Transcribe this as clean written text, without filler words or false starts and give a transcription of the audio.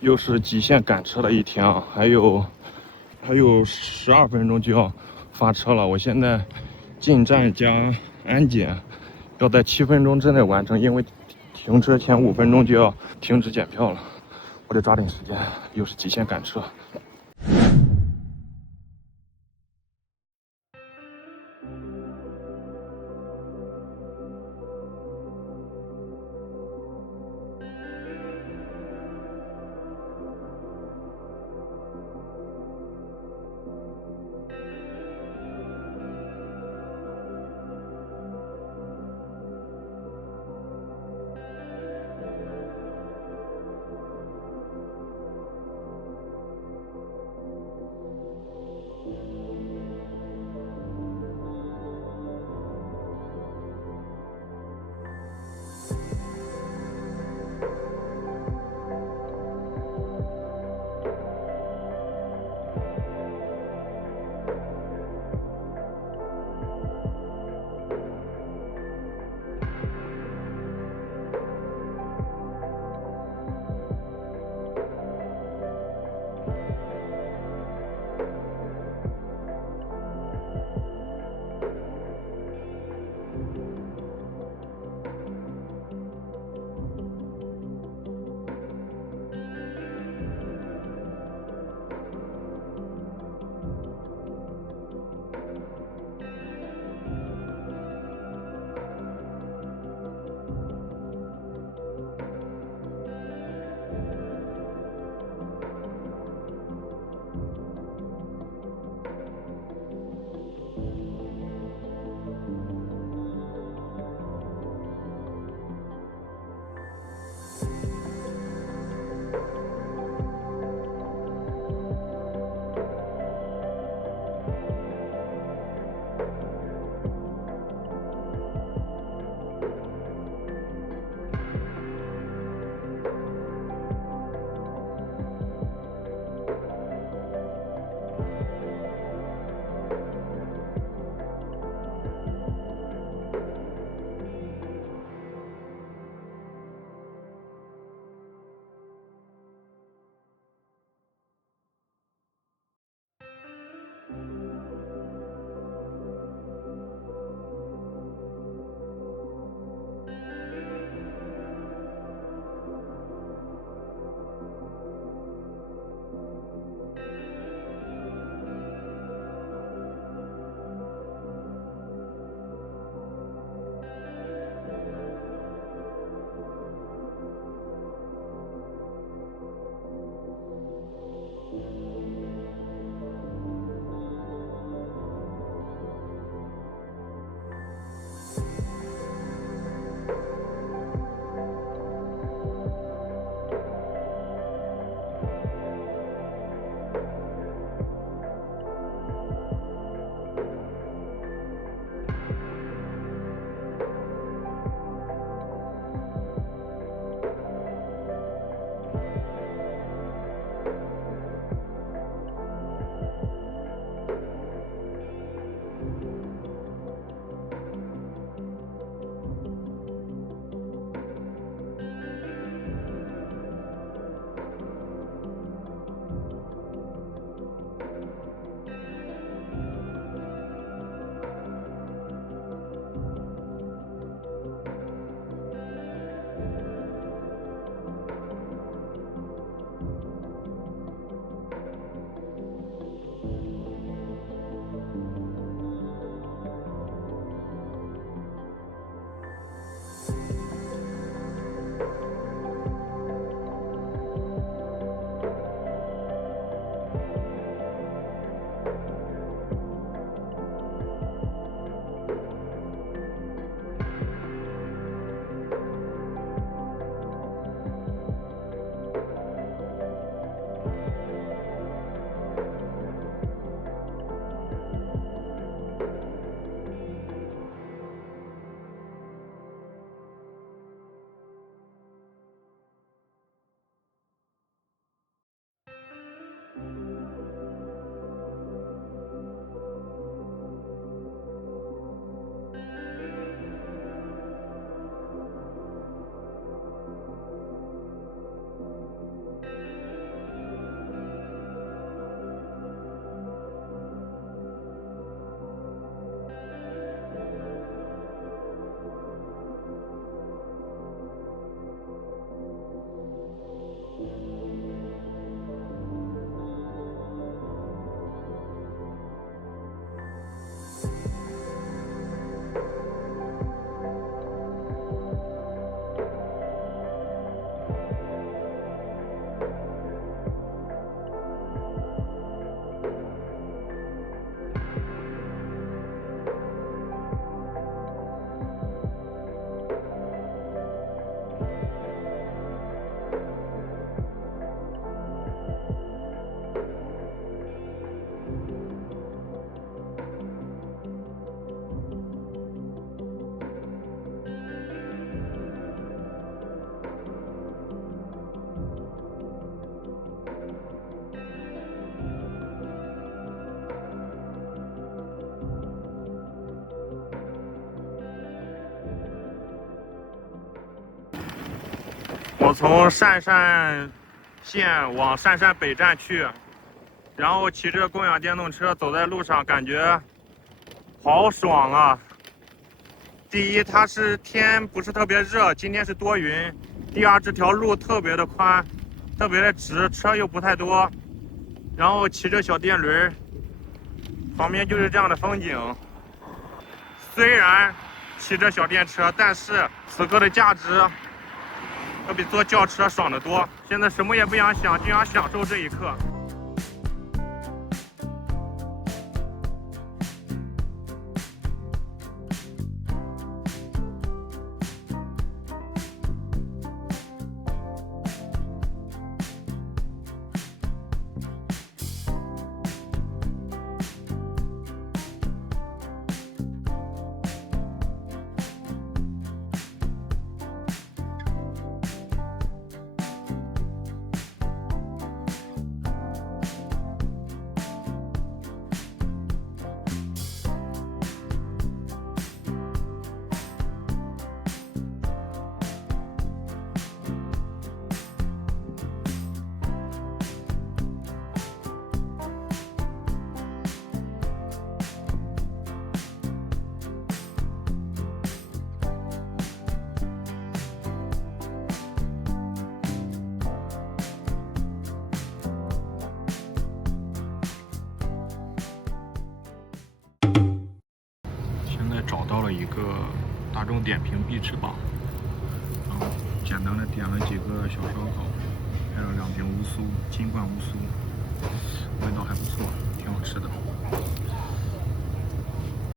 又是极限赶车的一天啊，还有12分钟就要发车了。我现在进站加安检，要在7分钟之内完成，因为停车前5分钟就要停止检票了。我得抓紧时间，又是极限赶车。从汕汕县往汕汕北站去，然后骑着共享电动车走在路上，感觉好爽啊！第一，它是天不是特别热，今天是多云；第二，这条路特别的宽，特别的直，车又不太多。然后骑着小电驴，旁边就是这样的风景。虽然骑着小电车，但是此刻的价值要比坐轿车爽得多。现在什么也不想想，就想享受这一刻。找到了一个大众点评必吃榜，然后简单的点了几个小烧烤，还有2瓶乌苏，金冠乌苏。